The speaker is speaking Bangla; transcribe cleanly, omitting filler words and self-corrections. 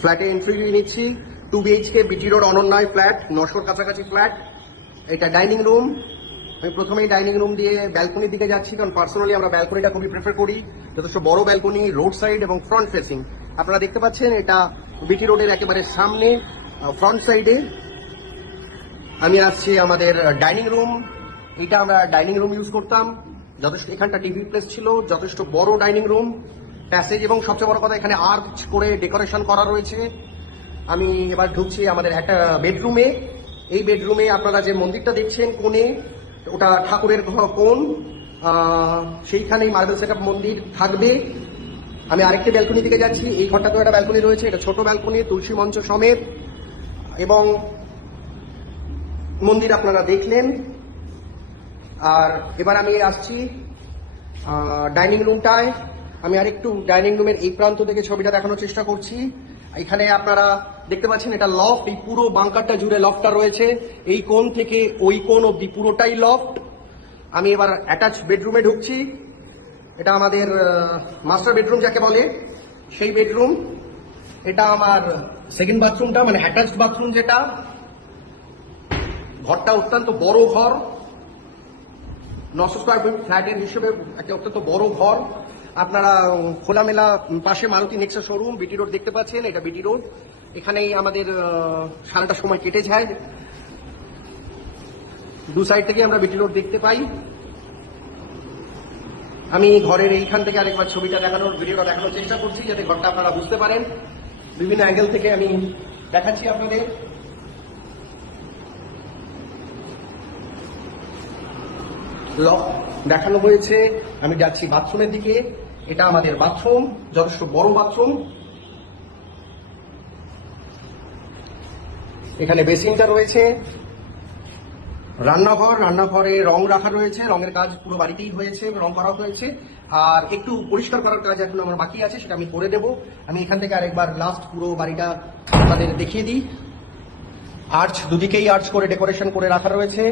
ফ্ল্যাটে এন্ট্রি নিচ্ছি 2 BHK বিটি রোড অনন্যায় ফ্ল্যাট 900 কাছাকাছি ফ্ল্যাট। এটা ডাইনিং রুম। আমি প্রথমেই ডাইনিং রুম দিয়ে ব্যালকনির দিকে যাচ্ছি, কারণ পার্সোনালি আমরা ব্যালকনিটা খুবই প্রেফার করি। যথেষ্ট বড় ব্যালকনি, রোড সাইড এবং ফ্রন্ট ফেসিং। আপনারা দেখতে পাচ্ছেন এটা বিটি রোডের একেবারে সামনে ফ্রন্ট সাইডে। আমি আসছি আমাদের ডাইনিং রুম। এটা আমরা ডাইনিং রুম ইউজ করতাম, যথেষ্ট এখানটা টিভি প্লেস ছিল, যথেষ্ট বড় ডাইনিং রুম প্যাসেজ, এবং সবচেয়ে বড় কথা এখানে আর্চ করে ডেকোরেশন করা রয়েছে। আমি এবার ঢুকছি আমাদের একটা বেডরুমে। এই বেডরুমে আপনারা যে মন্দিরটা দেখছেন কোণে, ওটা ঠাকুরের কোণ, সেইখানেই মার্বেল সেটআপ মন্দির থাকবে। আমি আরেকটি ব্যালকনি দিকে যাচ্ছি। এই ঘরটাতেও একটা ব্যালকনি রয়েছে, এটা ছোট ব্যালকনি, তুলসী মঞ্চ সমেত, এবং মন্দির আপনারা দেখলেন। আর এবার আমি আসছি ডাইনিং রুমটায়। আমি আরেকটু ডাইনিং রুমের এই প্রান্ত থেকে ছবিটা দেখানোর চেষ্টা করছি। এখানে আপনারা দেখতে পাচ্ছেন এটা লফট, এই পুরো বাংকারটা জুড়ে লফটটা রয়েছে, এই কোণ থেকে ওই কোণ অব্দি পুরোটাই লফট। আমি এবার অ্যাটাচ বেডরুমে ঢুকছি। এটা আমাদের মাস্টার বেডরুম যাকে বলে, সেই বেডরুম। এটা আমার সেকেন্ড বাথরুমটা, মানে অ্যাটাচড বাথরুম যেটা। ঘরটা অত্যন্ত বড় ঘর, 900 স্কোয়ার ফিট ফ্ল্যাটের হিসেবে একটা অত্যন্ত বড় ঘর। আপনারা খোলামেলা, পাশে Maruti Nexa showroom, BT road দেখতে পাচ্ছেন, এটা বিটি রোড। এখানেই আমাদের সারাটা সময় কেটে যায়। দু সাইড থেকে আমরা বিটি রোড দেখতে পাই। আমি ঘরের এইখান থেকে আরেকবার ছবিটা দেখানোর, ভিডিওটা দেখানোর চেষ্টা করছি, যাতে ঘরটা আপনারা বুঝতে পারেন। বিভিন্ন অ্যাঙ্গেল থেকে আমি দেখাচ্ছি আপনাদের। লক দেখানো হয়েছে। আমি যাচ্ছি বাথরুমের দিকে। এটা আমাদের বাথরুম, যথেষ্ট বড় বাথরুম। এখানে বেসিনটা রয়েছে। রান্নাঘর, রান্নাঘরে রং রাখা রয়েছে, রঙের কাজ পুরো বাড়িতেই হয়েছে, রং করা হয়েছে। আর একটু পরিষ্কার করার কাজ এখন আমার বাকি আছে, সেটা আমি করে দেব। আমি এখান থেকে আরেকবার লাস্ট পুরো বাড়িটা আপনাদের দেখিয়ে দিই। আর্চ, দুদিকেই আর্চ করে ডেকোরেশন করে রাখা রয়েছে।